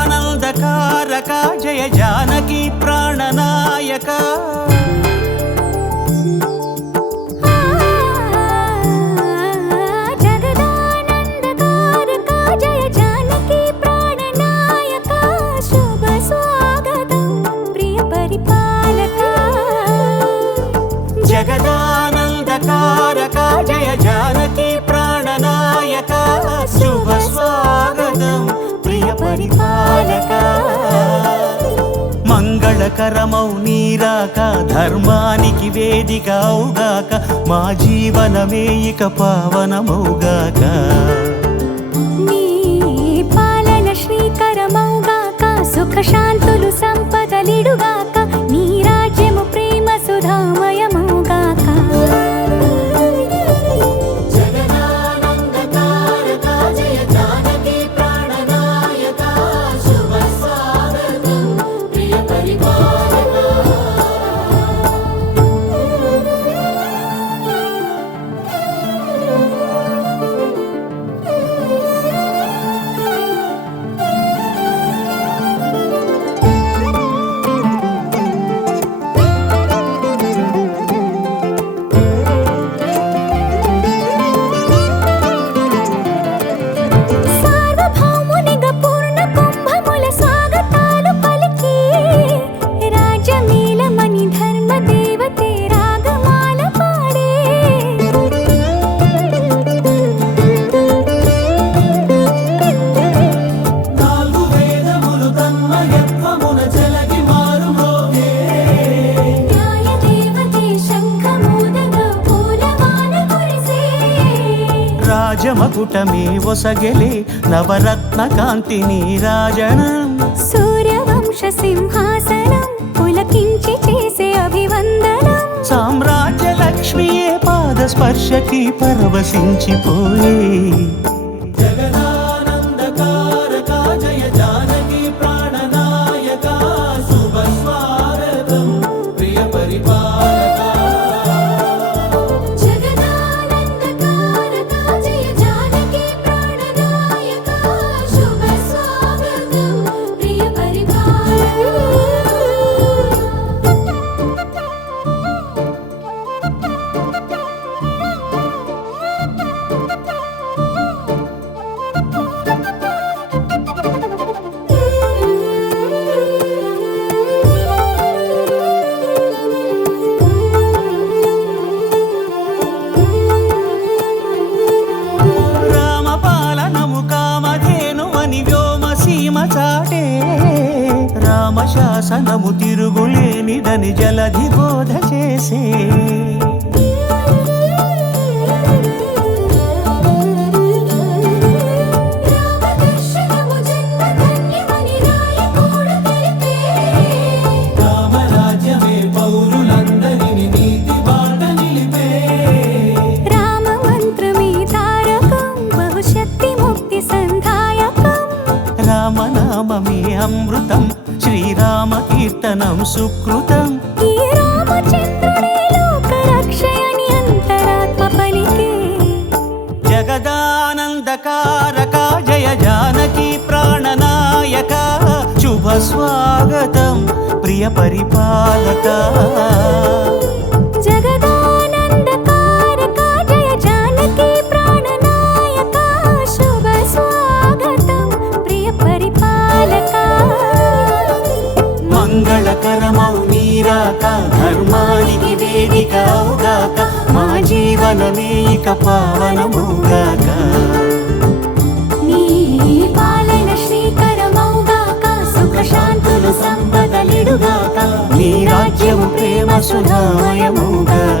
జగదానందకారక జయ జానకి ప్రాణనాయక జగదానందకారక జయ జానకి ప్రాణనాయక శుభ స్వాగతం ప్రియ పరిపాలక జగదానందకారక జయ జానకి ప్రాణనాయక శుభ స్వాగతం ప్రియ పరిపాలక మంగళకరమౌ నీరాక ధర్మానికి వేదిక అవుగాక మా జీవనమే ఇక పావనమౌగాక నీ పాలన శ్రీకరమౌగాక సుఖ శాంతులు సంపదలిడుగాక నీ రాజ్యము ప్రేమ సుధామయమౌగాక సార్వభౌమునిగా పూర్ణ కుంభముల స్వాగతాలు పలికి రాజమేళమణి ధర్మ దేవతే రాగమాల పాడే నాలుగు వేదములు తన్మయత్వమున జలగి మారుమోగే న్యాయ దేవతే శంఖమూదగా పూలమాల కురిసే రాజమకుటమే ఒసగెలే నవరత్న కాంతి నీరాజనం సూర్యవంశ సింహాసనం పులకించి చేసే అభివందనం సామ్రాజ్య లక్ష్మియే పాద స్పర్శకి పరవశించిపోయే జగదానందకారక జయ జానకి ప్రాణనాయక శుభ స్వాగతం ప్రియ పరిపాలక జగదానందకారక జయ జానకి ప్రాణనాయక శుభ స్వాగతం ప్రియ పరిపాలక రామపాలనము కామధేనువని వ్యోమసీమ చాటే రామశాసనము తిరుగులేనిదని జలధి బోధ చేసే రామదర్శనము జన్మధన్యమని రాయకూడ తెలిపే రామరాజ్యమే పౌరులందరిని నీతి బాట నిలిపే రామమంత్రమే తారకం బహుశక్తి ముక్తి సంధాయకం రామనామమే అమృతం శ్రీరామ కీర్తనం సుకృతం ఈ రామచంద్రుడే లోక రక్షయని అంతరాత్మ పలికే జగదానందకారక జయ జానకి ప్రాణనాయక శుభ స్వాగతం ప్రియ పరిపాలక జగదానందకారక జయ జానకి ప్రాణనాయక శుభ స్వాగతం ప్రియ పరిపాలక మంగళకరమౌ నీరాక ధర్మానికి వేదిక అవుగాక మా జీవనమే ఇక పావనమౌగాక నీ పాలన శ్రీకరమౌగాక సుఖ శాంతులు సంపదలిడుగాక నీ రాజ్యము ప్రేమ సుధామయమౌగాక